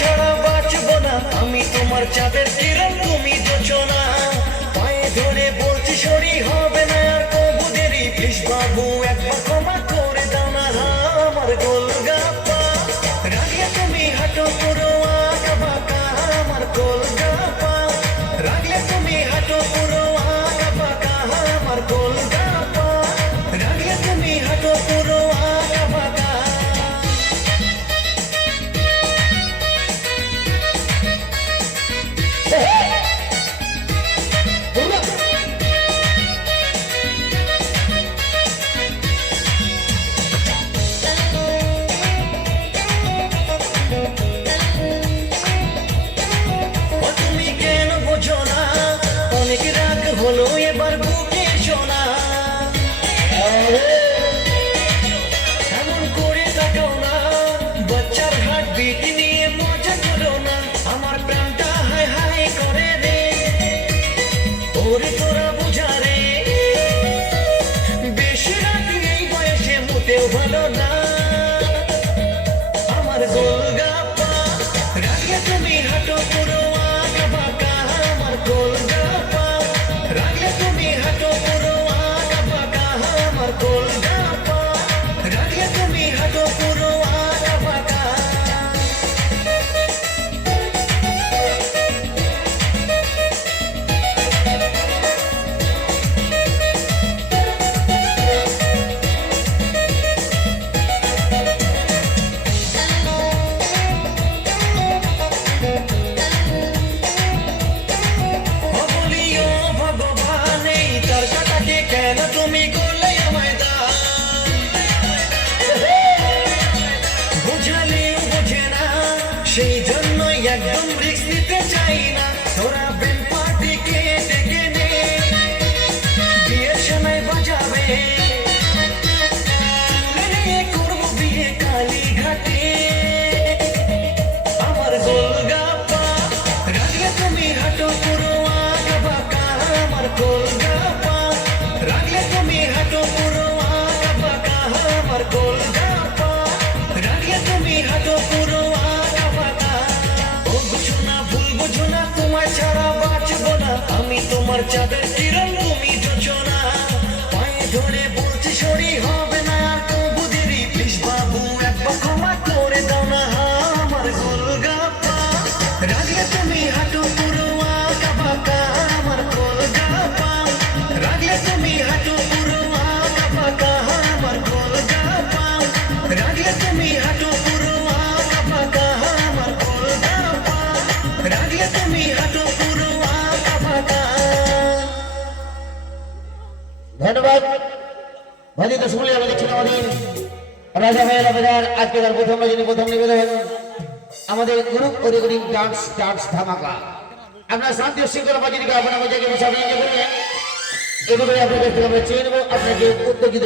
ছাড়া বাঁচবো না আমি, তোমার চাঁদের কিরণ তুমি যোচনা। পায়ে ধরে বলছি সরি হবে না আর কবু দেরি, প্লিজ বাবু একবার ক্ষমা করে দাও না আমার গোলগাপ্পা। রাগলে তুমি হাঁটো পুরো আঁকা বাঁকা আমার গোলগাপ্পা, রাগলে তুমি হাঁটো পুরো আঁকা বাঁকা আমার গোলগাপ্পা, রাগলে তুমি হাঁটো পুরো আঁকা বাঁকা। তুমি কেন বোঝো না অনেক রাগ হলো এবার বুকে শোনা, এমন করে তাকাও না বাচ্চার হার্ট বিট নিয়ে মজা করো না, আমার প্রাণটা হাই হাই করে রে ওরে তোরা বুঝা রে, বেশি রাগ এই বয়সে মোটেও ভালো না আমার গোলগাপ্পা। রাগে তুমি হাঁটো পুরো আঁকা বাঁকা আমার গোলগাপ্পা, রাগে তুমি হাঁটো পুরো আঁকা বাঁকা আমার গোলগাপ্পা, রাগে তুমি হাঁটো পুরো আঁকা বাঁকা। বলিও ভগবান এই তার কাটাকে কেন তুমি করলে আমায় দান, বুঝালেও বোঝে না সেই জন্যই একদম রিস্ক নিতে চাই না, তোরা বেন পার্টিকে ডেকে নে বিয়ের সময় বাজাবে, করবো বিয়ে কালী ঘাটে আমার গোলগাপ্পা। রাগলে তুমি হাঁটো পুরো আঁকা বাঁকা আমার গোলগাপ্পা, রাগলে তুমি হাঁটো পুরো আঁকা বাঁকা আমার গোলগাপ্পা, রাগলে তুমি হাঁটো পুরো আঁকা বাঁকা। ও বুঝো না ভুল বুঝো না তোমার ছাড়া বাঁচবো না আমি, তোমার চাঁদের কিরণ তুমি যোচনা। পায়ে ধরে বলছি সরি হবে না আর তবু দেরি, প্লিজ বাবু একবার ক্ষমা করে দাও না আমার গোলগাপ্পা। রাগলে তুমি হাঁটো পুরো আঁকা বাঁকা আমার গোলগাপ্পা, রাগলে তুমি হাঁটো পুরো আঁকা বাঁকা আমার গোলগাপ্পা, রাগলে তুমি হাঁটো পুরো আঁকা বাঁকা আমার গোলগাপ্পা, রাগলে তুমি হাঁটো পুরো আঁকা বাঁকা। ধন্যবাদ ভজিত শুনলে আমাদের ছিল আমাদের রাজা ভাইয়ের আবেদন। আজকে তার প্রথম রজনী প্রথম নিবেদন আমাদের গুরু অধিকারী ডান্স ধামাকা। আপনার শান্তি ও শৃঙ্খলা বাজিকে আপনার জায়গায় বসে আপনি করবেন, এগুলো আপনার কাছ থেকে আমরা চেয়ে নেবো, আপনাকে উত্তেজিত